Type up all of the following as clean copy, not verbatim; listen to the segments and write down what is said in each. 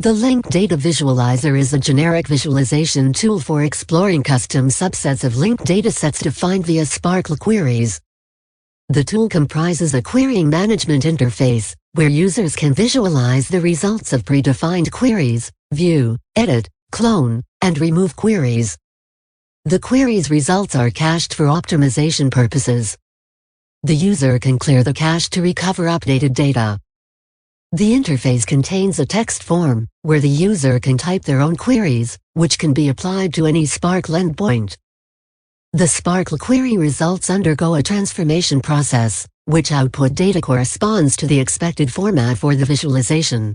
The Linked Data Visualizer is a generic visualization tool for exploring custom subsets of linked datasets defined via SPARQL queries. The tool comprises a querying management interface, where users can visualize the results of predefined queries, view, edit, clone, and remove queries. The query's results are cached for optimization purposes. The user can clear the cache to recover updated data. The interface contains a text form, where the user can type their own queries, which can be applied to any SPARQL endpoint. The SPARQL query results undergo a transformation process, which output data corresponds to the expected format for the visualization.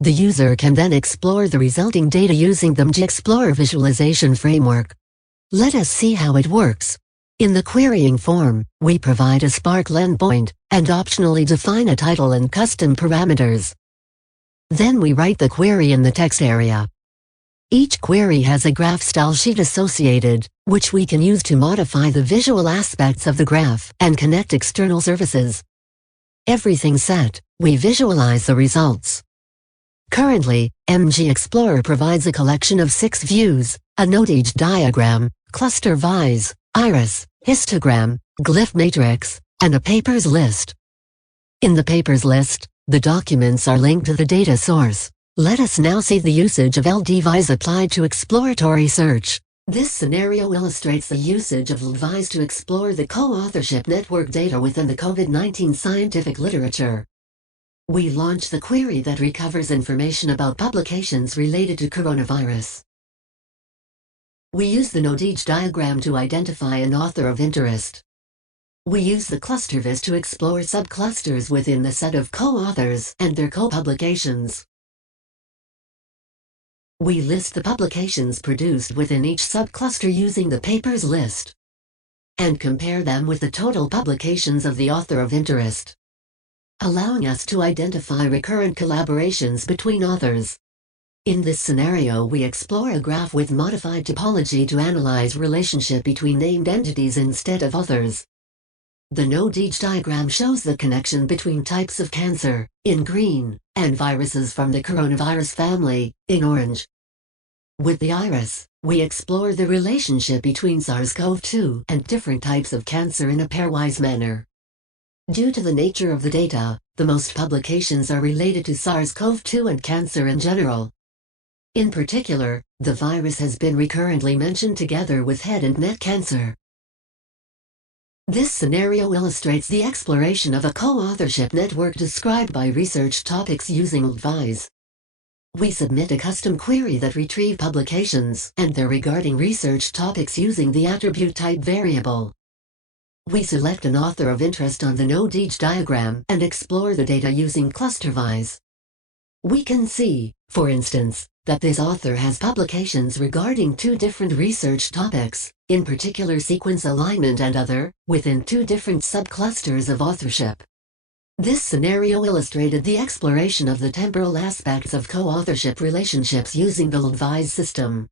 The user can then explore the resulting data using the Explorer visualization framework. Let us see how it works. In the querying form, we provide a SPARQL endpoint, and optionally define a title and custom parameters. Then we write the query in the text area. Each query has a graph style sheet associated, which we can use to modify the visual aspects of the graph and connect external services. Everything set, we visualize the results. Currently, MG Explorer provides a collection of 6 views, a node-edge diagram, cluster vise, iris, histogram, glyph matrix, and a papers list. In the papers list, the documents are linked to the data source. Let us now see the usage of LDViz applied to exploratory search. This scenario illustrates the usage of LDViz to explore the co-authorship network data within the COVID-19 scientific literature. We launch the query that recovers information about publications related to coronavirus. We use the node-edge diagram to identify an author of interest. We use the ClusterViz to explore subclusters within the set of co-authors and their co-publications. We list the publications produced within each subcluster using the papers list, and compare them with the total publications of the author of interest, allowing us to identify recurrent collaborations between authors. In this scenario, we explore a graph with modified topology to analyze relationship between named entities instead of authors. The node-edge diagram shows the connection between types of cancer, in green, and viruses from the coronavirus family, in orange. With the iris, we explore the relationship between SARS-CoV-2 and different types of cancer in a pairwise manner. Due to the nature of the data, the most publications are related to SARS-CoV-2 and cancer in general. In particular, the virus has been recurrently mentioned together with head and neck cancer. This scenario illustrates the exploration of a co-authorship network described by research topics using LDViz. We submit a custom query that retrieves publications and their regarding research topics using the attribute type variable. We select an author of interest on the node-edge diagram and explore the data using ClusterViz. We can see, for instance, that this author has publications regarding 2 different research topics, in particular sequence alignment and other, within 2 different subclusters of authorship. This scenario illustrated the exploration of the temporal aspects of co-authorship relationships using the LDViz system.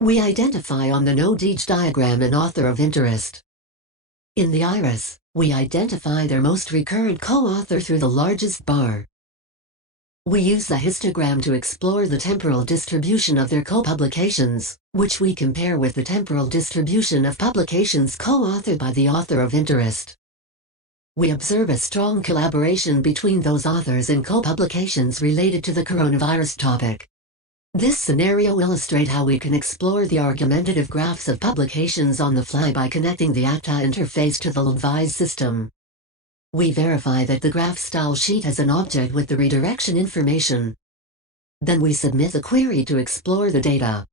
We identify on the node-edge diagram an author of interest. In the iris, we identify their most recurrent co-author through the largest bar. We use the histogram to explore the temporal distribution of their co-publications, which we compare with the temporal distribution of publications co-authored by the author of interest. We observe a strong collaboration between those authors and co-publications related to the coronavirus topic. This scenario illustrates how we can explore the argumentative graphs of publications on the fly by connecting the ACTA interface to the LDViz system. We verify that the graph style sheet has an object with the redirection information. Then we submit a query to explore the data.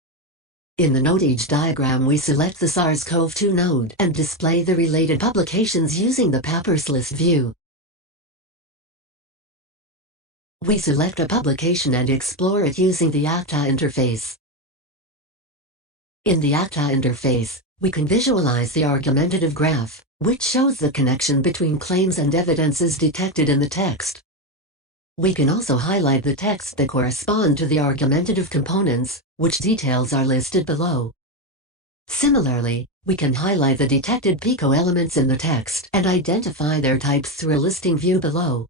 In the node-edge diagram, we select the SARS-CoV-2 node and display the related publications using the papers list view. We select a publication and explore it using the ACTA interface. In the ACTA interface, we can visualize the argumentative graph, which shows the connection between claims and evidences detected in the text. We can also highlight the text that correspond to the argumentative components, which details are listed below. Similarly, we can highlight the detected PICO elements in the text and identify their types through a listing view below.